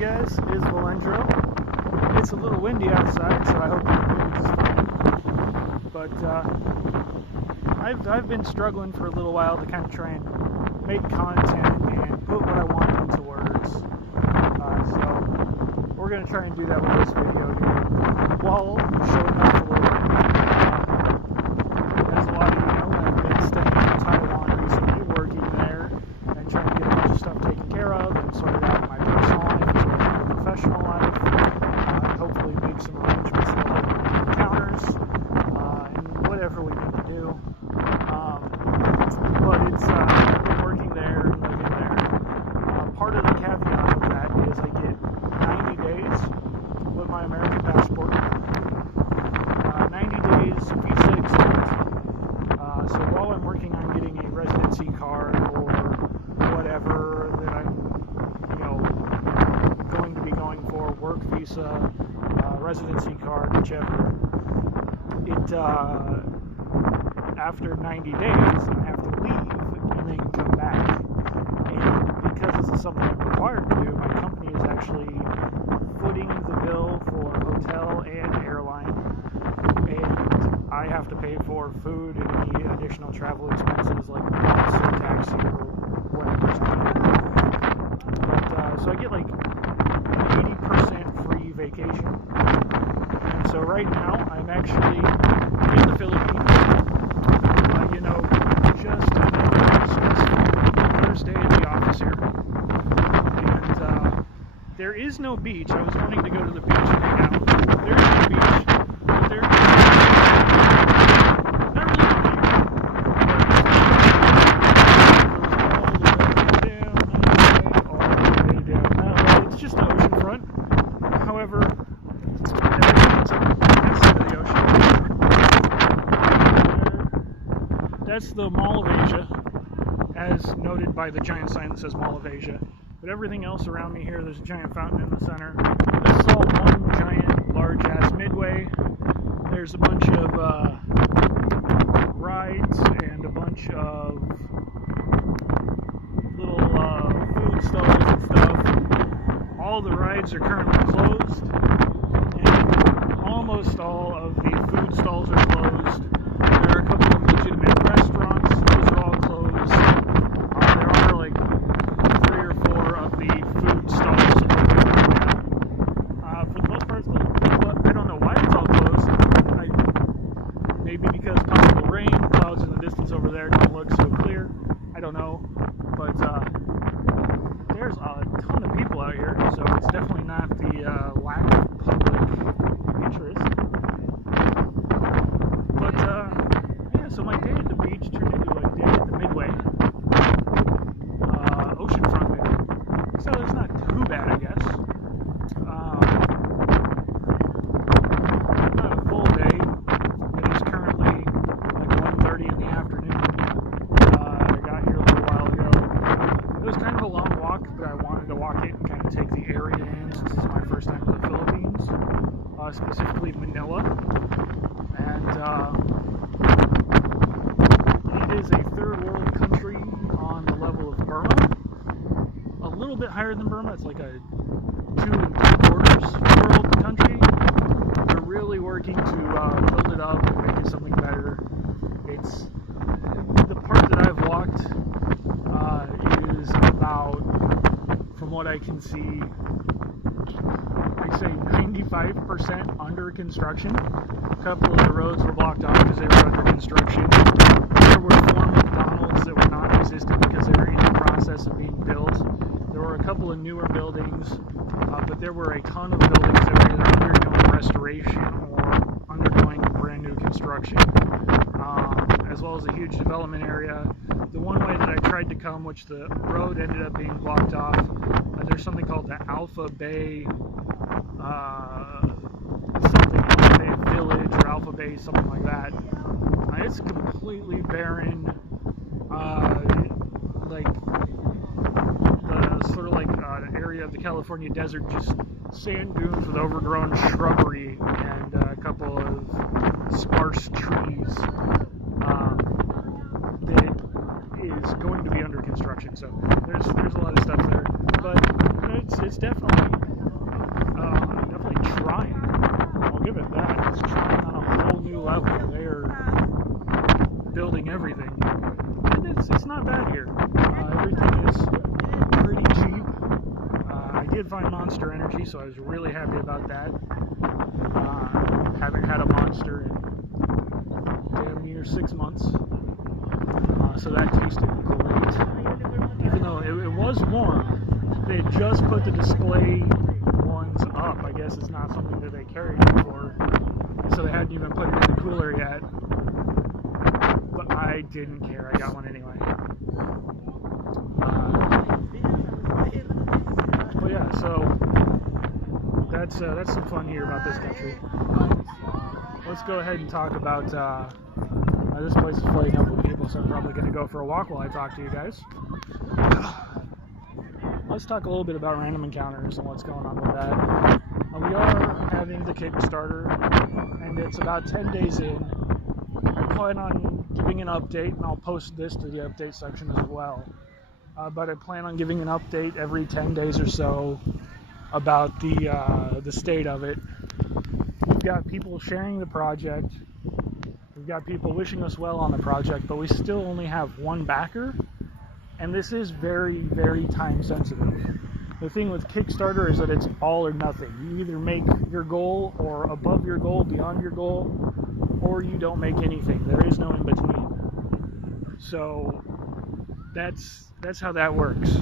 guys, it is Valendro. It's a little windy outside, so I hope you can hear me. But I've been struggling for a little while to kind of try and make content and put what I want into words. So we're going to try and do that with this video here while showing off a little bit. As a lot of you know, I've been staying in Taiwan recently, working there and trying to get a bunch of stuff taken care of and sorted out in my personal life as well as my professional life. Hopefully make some arrangements to help with encounters and whatever we need to do. But it's I've been working there and living there. Part of the caveat of that is I get 90 days with my American passport. 90 days visa exempt. So while I'm working on getting a residency card or whatever that I'm, going to be going for, work visa, residency card, whichever, it after 90 days I have to leave and then come back. And because this is something I'm required to do, my company is actually footing the bill for hotel and airline, and I have to pay for food and any additional travel expenses like bus or taxi or whatever's needed. But so I get like 80% free vacation. And so right now I'm actually in the Philippines. Just another stressful first day at the office here. And there is no beach. I was wanting to go to the beach and hang out. There is no beach, but there is not really all the way down that way. It's just the ocean front. However, everything's on the side of the ocean. That's the Mall of Asia, as noted by the giant sign that says Mall of Asia. But everything else around me here, there's a giant fountain in the center. This is all one giant, large-ass midway. There's a bunch of rides and a bunch of little food stalls and stuff. All the rides are currently closed, and almost all of the food stalls are closed. There are a couple of legitimate restaurants, those are all closed. There are like 3 or 4 of the food stalls open right now. For the most part, I don't know why it's all closed. Maybe because possible rain, clouds in the distance over there don't look so clear. I don't know. But there's a ton of people out here, so it's definitely not the lack of public interest. But so my day at the beach turned into a day at the Midway, oceanfront Midway. So it's not too bad, I guess. Not a full day. It is currently like 1:30 in the afternoon. I got here a little while ago. It was kind of a long walk, but I wanted to walk it and kind of take the area in since this is my first time to the Philippines, specifically Manila. And it is a third world country on the level of Burma. A little bit higher than Burma. It's like a 2 3/4 world country. They're really working to build it up and make it something better. It's the part that I've walked is about, from what I can see, I say 95% under construction. A couple of the roads were blocked off because they were under construction. There were 4 McDonald's that were non-existent because they were in the process of being built. There were a couple of newer buildings, but there were a ton of buildings that were either undergoing restoration or undergoing brand new construction, as well as a huge development area. The one way that I tried to come, which the road ended up being blocked off, there's something called the Alpha Bay Village or Alpha Bay, something like that. It's completely barren, like the sort of like an area of the California desert, just sand dunes with overgrown shrubbery and a couple of sparse trees that is going to be under construction. So there's a lot of stuff there, but it's it's definitely trying. I'll give it that. It's trying on a whole new level. They are building everything, and it's not bad here. Everything is pretty cheap. I did find Monster Energy, so I was really happy about that. Haven't had a Monster in damn near 6 months, so that tasted great. Even though it was warm, they had just put the display ones up. I guess it's not something that they carried before, so they hadn't even put it in the cooler yet. But I didn't care. I got one anyway. But yeah, so that's some fun here about this country. Let's go ahead and talk about. This place is filling up with people, so I'm probably going to go for a walk while I talk to you guys. Let's talk a little bit about random encounters and what's going on with that. We are having the Kickstarter, and it's about 10 days in. I plan on giving an update, and I'll post this to the update section as well. But I plan on giving an update every 10 days or so about the state of it. We've got people sharing the project. We've got people wishing us well on the project, but we still only have one backer, and this is very, very time sensitive. The thing with Kickstarter is that it's all or nothing. You either make your goal or above your goal, beyond your goal, or you don't make anything. There is no in between. So that's how that works.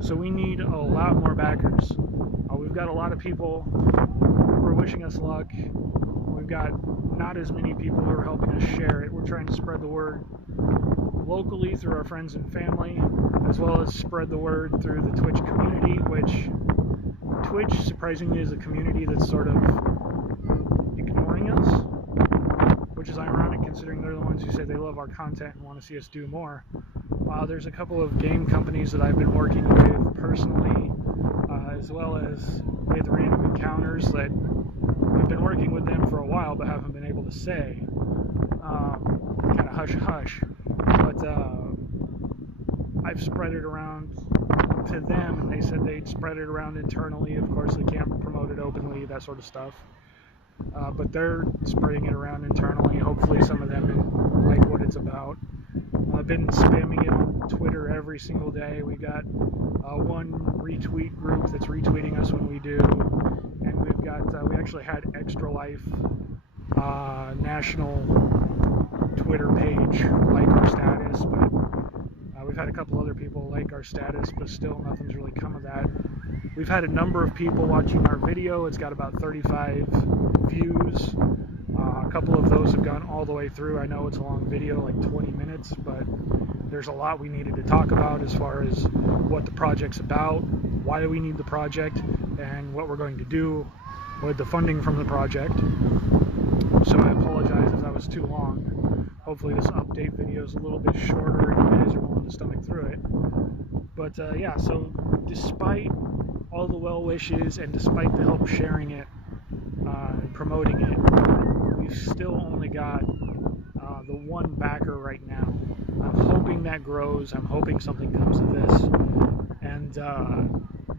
So we need a lot more backers. We've got a lot of people who are wishing us luck. We've got not as many people who are helping us share it. We're trying to spread the word locally through our friends and family, as well as spread the word through the Twitch community, which Twitch, surprisingly, is a community that's sort of ignoring us, which is ironic considering they're the ones who say they love our content and want to see us do more. There's a couple of game companies that I've been working with personally, as well as with Random Encounters that I've been working with them for a while but haven't been able to say. Kind of hush-hush. But I've spread it around to them, and they said they'd spread it around internally. Of course, they can't promote it openly, that sort of stuff. But they're spreading it around internally. Hopefully some of them like what it's about. I've been spamming it on Twitter every single day. We got one retweet group that's retweeting us when we do, and we've got we actually had Extra Life national Twitter page like our status, but we've had a couple other people like our status, but still nothing's really come of that. We've had a number of people watching our video. It's got about 35 views. A couple of those have gone all the way through. I know it's a long video, like 20 minutes, but there's a lot we needed to talk about as far as what the project's about, why we need the project, and what we're going to do with the funding from the project. So I apologize if that was too long. Hopefully this update video is a little bit shorter and you guys are willing to stomach through it. But yeah, so despite all the well wishes and despite the help sharing it and promoting it, we've still only got the one backer right now. I'm hoping that grows. I'm hoping something comes of this. And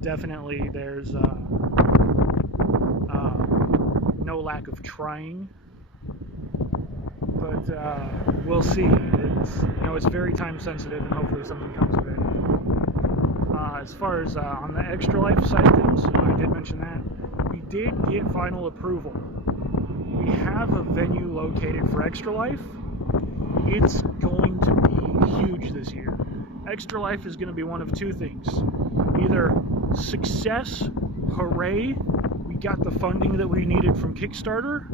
definitely there's no lack of trying. But we'll see. It's very time sensitive, and hopefully something comes of it. As far as on the Extra Life side of things, I did mention that we did get final approval. We have a venue located for Extra Life. It's going to be huge this year. Extra Life is going to be one of two things: either success, hooray, we got the funding that we needed from Kickstarter,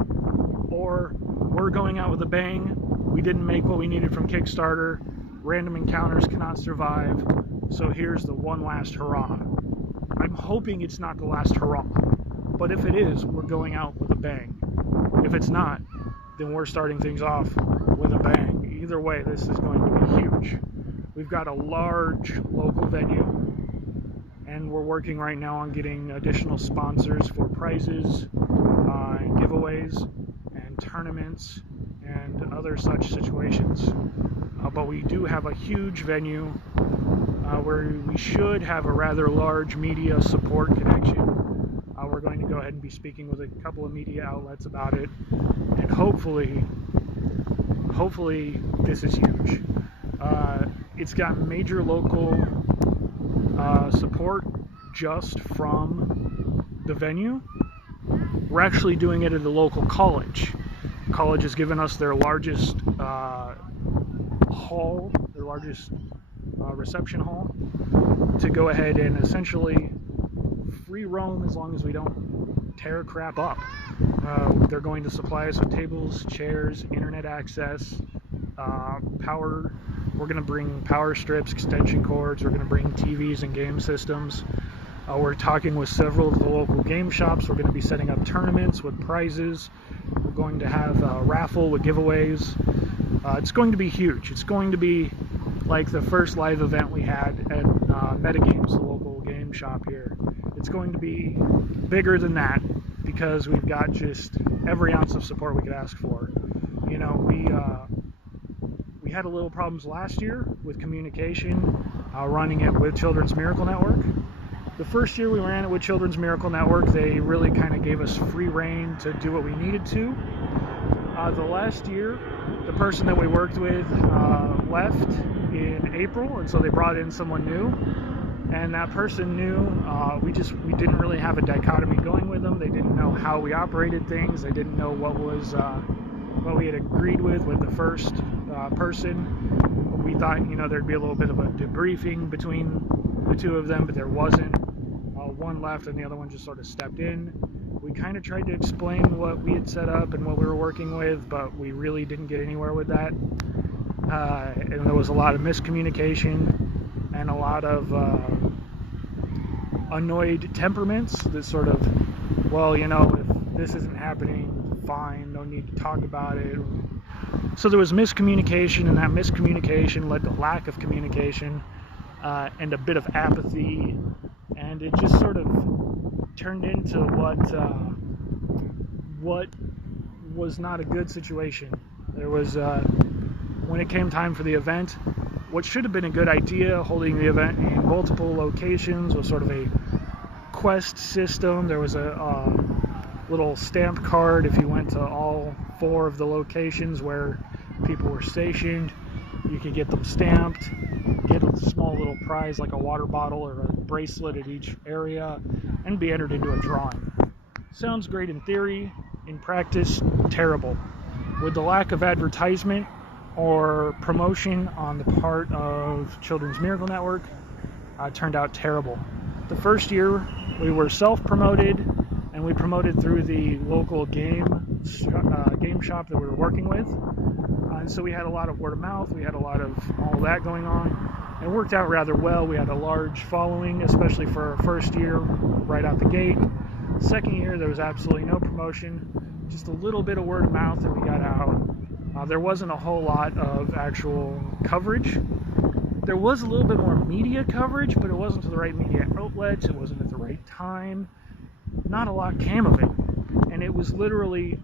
or we're going out with a bang, we didn't make what we needed from Kickstarter, Random Encounters cannot survive, so here's the one last hurrah. I'm hoping it's not the last hurrah, but if it is, we're going out with a bang. If it's not, then we're starting things off with a bang. Either way, this is going to be huge. We've got a large local venue, and we're working right now on getting additional sponsors for prizes and giveaways and tournaments and other such situations. But we do have a huge venue where we should have a rather large media support connection. We're going to go ahead and be speaking with a couple of media outlets about it, and hopefully this is huge. It's got major local support just from the venue. We're actually doing it at a local college. The college has given us their largest hall, their largest reception hall, to go ahead and essentially free roam as long as we don't tear crap up. They're going to supply us with tables, chairs, internet access, power. We're going to bring power strips, extension cords. We're going to bring TVs and game systems. We're talking with several of the local game shops. We're going to be setting up tournaments with prizes. We're going to have a raffle with giveaways. It's going to be huge. It's going to be like the first live event we had at Metagames, the local game shop here. It's going to be bigger than that because we've got just every ounce of support we could ask for. You know, we had a little problems last year with communication, running it with Children's Miracle Network. The first year we ran it with Children's Miracle Network, they really kind of gave us free reign to do what we needed to. The last year, the person that we worked with left in April, and so they brought in someone new. And that person knew we didn't really have a dichotomy going with them. They didn't know how we operated things. They didn't know what we had agreed with the first person. We thought, you know, there'd be a little bit of a debriefing between the two of them, but there wasn't. One left and the other one just sort of stepped in. We kind of tried to explain what we had set up and what we were working with, but we really didn't get anywhere with that. And there was a lot of miscommunication and a lot of annoyed temperaments that sort of, well, you know, if this isn't happening, fine, no need to talk about it. So there was miscommunication, and that miscommunication led to lack of communication and a bit of apathy, and it just sort of turned into what was not a good situation. There was, when it came time for the event, what should have been a good idea, holding the event in multiple locations, was sort of a quest system. There was a little stamp card if you went to all 4 of the locations where people were stationed. You could get them stamped, get a small little prize like a water bottle or a bracelet at each area, and be entered into a drawing. Sounds great in theory, in practice, terrible. With the lack of advertisement or promotion on the part of Children's Miracle Network, turned out terrible. The first year we were self-promoted, and we promoted through the local game shop that we were working with. And so we had a lot of word of mouth, we had a lot of all that going on. It worked out rather well. We had a large following, especially for our first year, right out the gate. Second year, there was absolutely no promotion, just a little bit of word of mouth that we got out. There wasn't a whole lot of actual coverage. There was a little bit more media coverage, but it wasn't to the right media outlets, it wasn't at the right time. Not a lot came of it. And it was literally,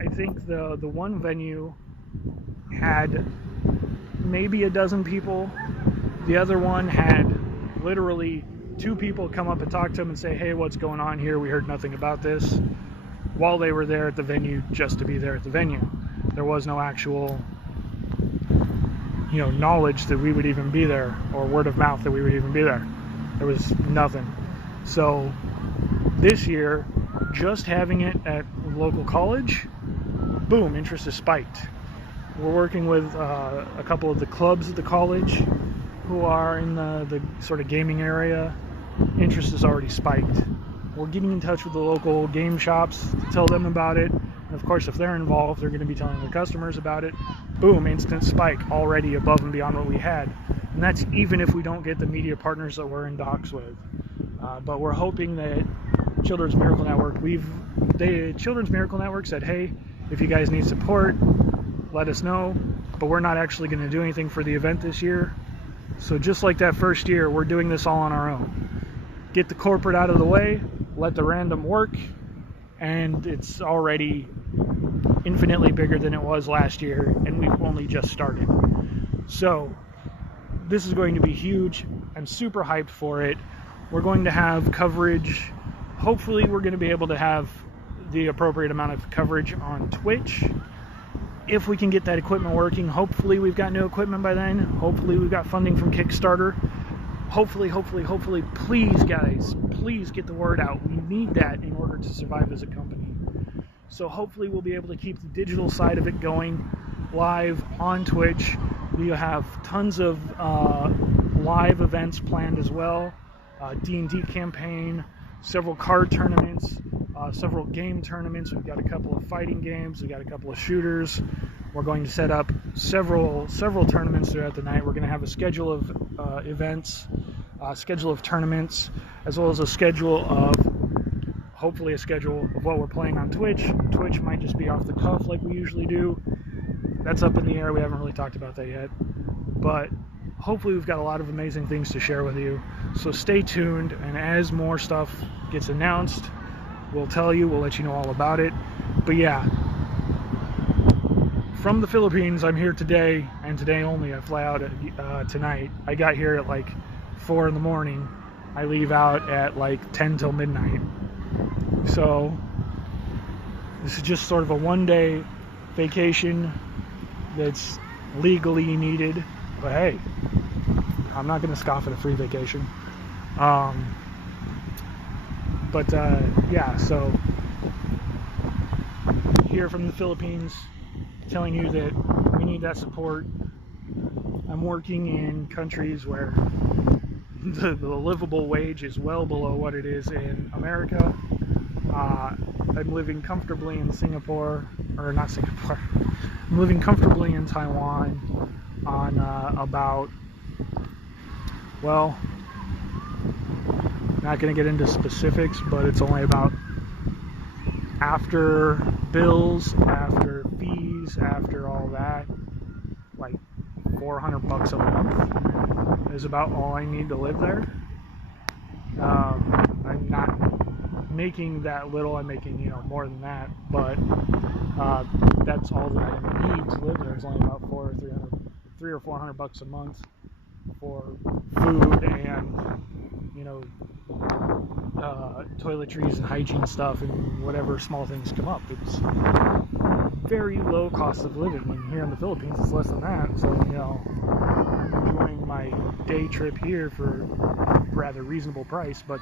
I think the one venue had maybe a dozen people. The other one had literally 2 people come up and talk to them and say, hey, what's going on here? We heard nothing about this, while they were there at the venue just to be there at the venue. There was no actual, you know, knowledge that we would even be there, or word of mouth that we would even be there. There was nothing. So this year, just having it at local college, boom, interest has spiked. We're working with a couple of the clubs at the college who are in the sort of gaming area. Interest has already spiked. We're getting in touch with the local game shops to tell them about it. And of course, if they're involved, they're going to be telling their customers about it. Boom, instant spike, already above and beyond what we had. And that's even if we don't get the media partners that we're in talks with. But we're hoping that Children's Miracle Network, Children's Miracle Network said, hey, if you guys need support, let us know. But we're not actually going to do anything for the event this year. So just like that first year, we're doing this all on our own. Get the corporate out of the way, let the random work, and it's already infinitely bigger than it was last year, and we've only just started. So this is going to be huge. I'm super hyped for it. We're going to have coverage. Hopefully we're going to be able to have the appropriate amount of coverage on Twitch. If we can get that equipment working, hopefully we've got new equipment by then. Hopefully we've got funding from Kickstarter. Hopefully, please guys, please get the word out. We need that in order to survive as a company. So hopefully we'll be able to keep the digital side of it going live on Twitch. We have tons of live events planned as well. D&D campaign, several card tournaments, several game tournaments. We've got a couple of fighting games. We've got a couple of shooters. We're going to set up several tournaments throughout the night. We're going to have a schedule of events, schedule of tournaments, as well as a schedule of, hopefully a schedule of what we're playing on Twitch. Twitch might just be off the cuff like we usually do. That's up in the air. We haven't really talked about that yet. But hopefully we've got a lot of amazing things to share with you. So stay tuned, and as more stuff gets announced, we'll tell you, we'll let you know all about it. But yeah, from the Philippines, I'm here today, and today only. I fly out tonight. I got here at like 4 in the morning. I leave out at like 10 till midnight. So this is just sort of a one-day vacation that's legally needed. But hey, I'm not going to scoff at a free vacation. Yeah, so here from the Philippines, telling you that we need that support. I'm working in countries where the livable wage is well below what it is in America. I'm living comfortably in Singapore, or not Singapore, I'm living comfortably in Taiwan on about, well, not going to get into specifics, but it's only about, after bills, after fees, after all that, like $400 a month is about all I need to live there. I'm not making that little. I'm making, you know, more than that, but that's all that I need to live there. It's only about $300 or $400 a month for food and, you know, toiletries and hygiene stuff and whatever small things come up. It's very low cost of living. I mean, here in the Philippines it's less than that, so, you know, I'm enjoying my day trip here for a rather reasonable price. But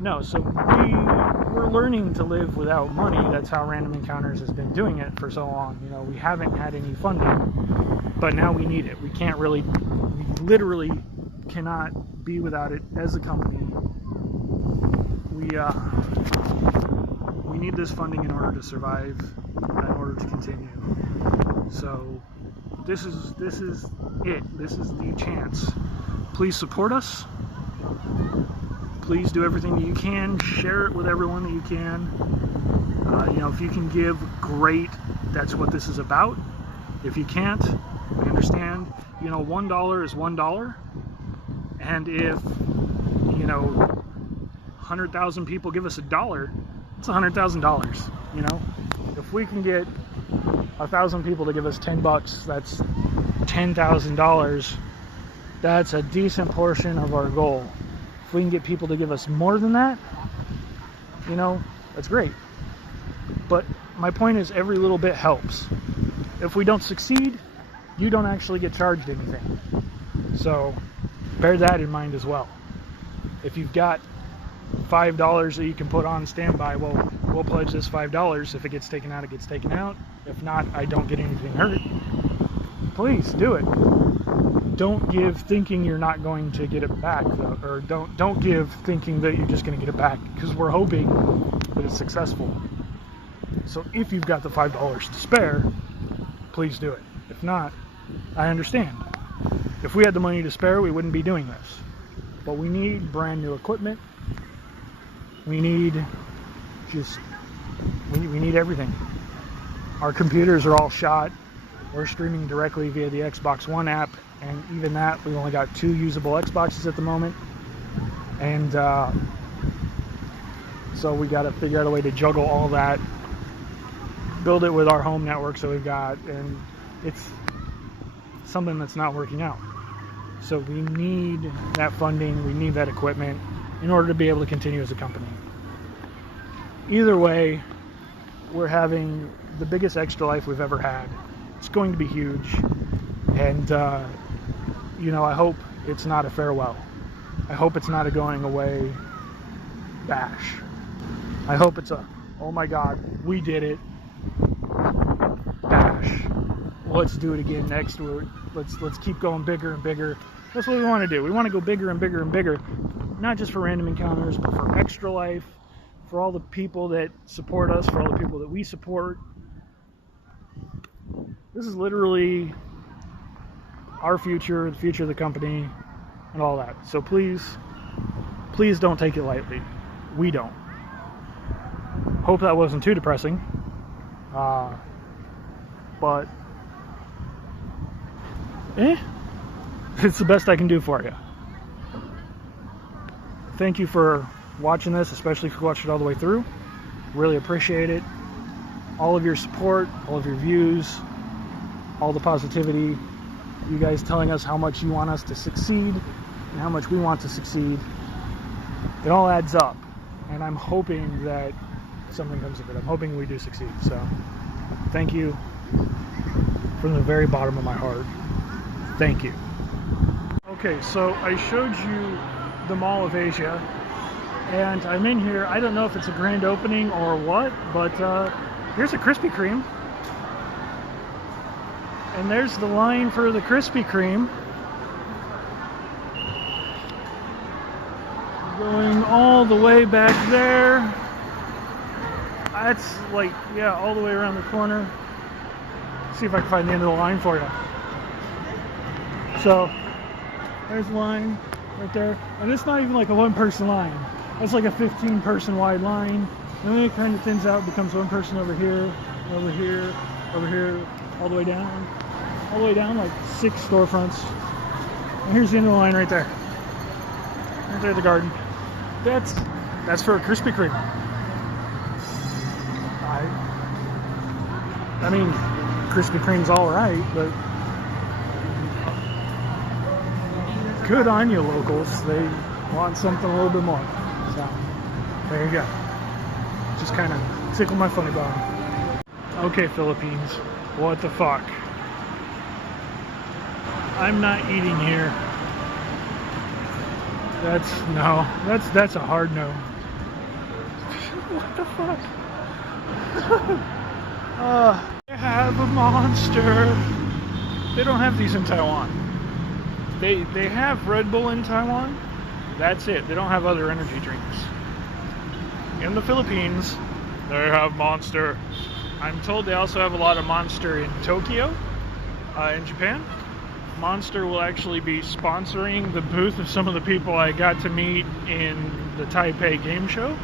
no, so we're learning to live without money. That's how Random Encounters has been doing it for so long. You know, we haven't had any funding, but now we need it. We literally cannot be without it as a company. We need this funding in order to survive, in order to continue. So this is it. This is the chance. Please support us. Please do everything that you can. Share it with everyone that you can. You know, if you can give, great. That's what this is about. If you can't, I understand. You know, $1 is $1. And if, you know, 100,000 people give us $1, it's $100,000. You know, if we can get 1,000 people to give us $10, that's $10,000. That's a decent portion of our goal. If we can get people to give us more than that, you know, that's great. But my point is, every little bit helps. If we don't succeed, you don't actually get charged anything. So bear that in mind as well. If you've got $5 that you can put on standby, well, we'll pledge this $5. If it gets taken out, it gets taken out. If not, I don't get anything hurt. Please do it. Don't give thinking you're not going to get it back, though, or don't give thinking that you're just going to get it back, because we're hoping that it's successful. So if you've got the $5 to spare, please do it. If not, I understand. If we had the money to spare, we wouldn't be doing this. But we need brand new equipment. We need we need everything. Our computers are all shot. We're streaming directly via the Xbox One app, and even that, we've only got 2 usable Xboxes at the moment. And so we got to figure out a way to juggle all that, build it with our home networks that we've got, and it's something that's not working out. So we need that funding, we need that equipment in order to be able to continue as a company. Either way, we're having the biggest extra life we've ever had. It's going to be huge, and you know, I hope it's not a farewell. I hope it's not a going away bash. I hope it's a, oh my God, we did it, bash. Let's do it again next week. Let's keep going bigger and bigger. That's what we want to do. We want to go bigger and bigger and bigger, not just for random encounters, but for extra life, for all the people that support us, for all the people that we support. This is literally our future, the future of the company, and all that. So please don't take it lightly. We don't. Hope that wasn't too depressing. But it's the best I can do for you. Thank you for watching this, especially if you watched it all the way through. Really appreciate it. All of your support, all of your views, all the positivity, you guys telling us how much you want us to succeed and how much we want to succeed. It all adds up, and I'm hoping that something comes of it. I'm hoping we do succeed. So thank you from the very bottom of my heart. Thank you. Okay, so I showed you the Mall of Asia, and I'm in here. I don't know if it's a grand opening or what, but here's a Krispy Kreme, and there's the line for the Krispy Kreme going all the way back there. That's like, yeah, all the way around the corner. Let's see if I can find the end of the line for you. So there's the line right there, and it's not even like a one-person line. It's like a 15-person wide line, and then it kind of thins out, becomes one person over here, over here, over here, all the way down like 6 storefronts. And here's the end of the line right there, the garden. That's for a Krispy Kreme. I mean, Krispy Kreme's all right, but good on you, locals. They want something a little bit more. So there you go. Just kind of tickle my funny bone. Okay, Philippines, what the fuck? I'm not eating here. That's a hard no. What the fuck? They have a Monster. They don't have these in Taiwan. They have Red Bull in Taiwan. That's it. They don't have other energy drinks. In the Philippines, they have Monster. I'm told they also have a lot of Monster in Tokyo, in Japan. Monster will actually be sponsoring the booth of some of the people I got to meet in the Taipei game show.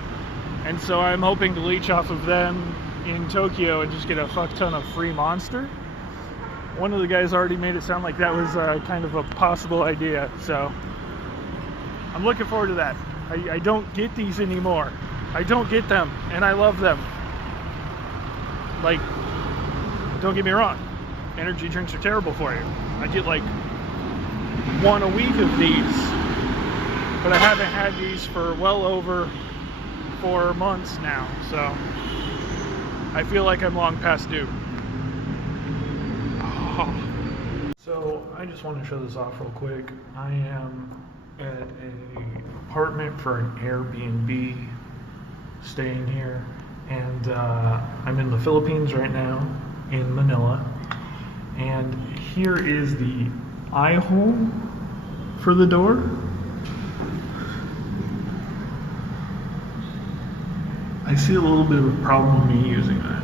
And so I'm hoping to leech off of them in Tokyo and just get a fuck ton of free Monster. One of the guys already made it sound like that was kind of a possible idea, so I'm looking forward to that. I don't get these anymore. I don't get them, and I love them. Like, don't get me wrong, energy drinks are terrible for you. I get like 1 a week of these, but I haven't had these for well over 4 months now, so I feel like I'm long past due. So I just want to show this off real quick. I am at an apartment for an Airbnb, staying here, and I'm in the Philippines right now, in Manila, and here is the eye hole for the door. I see a little bit of a problem with me using that.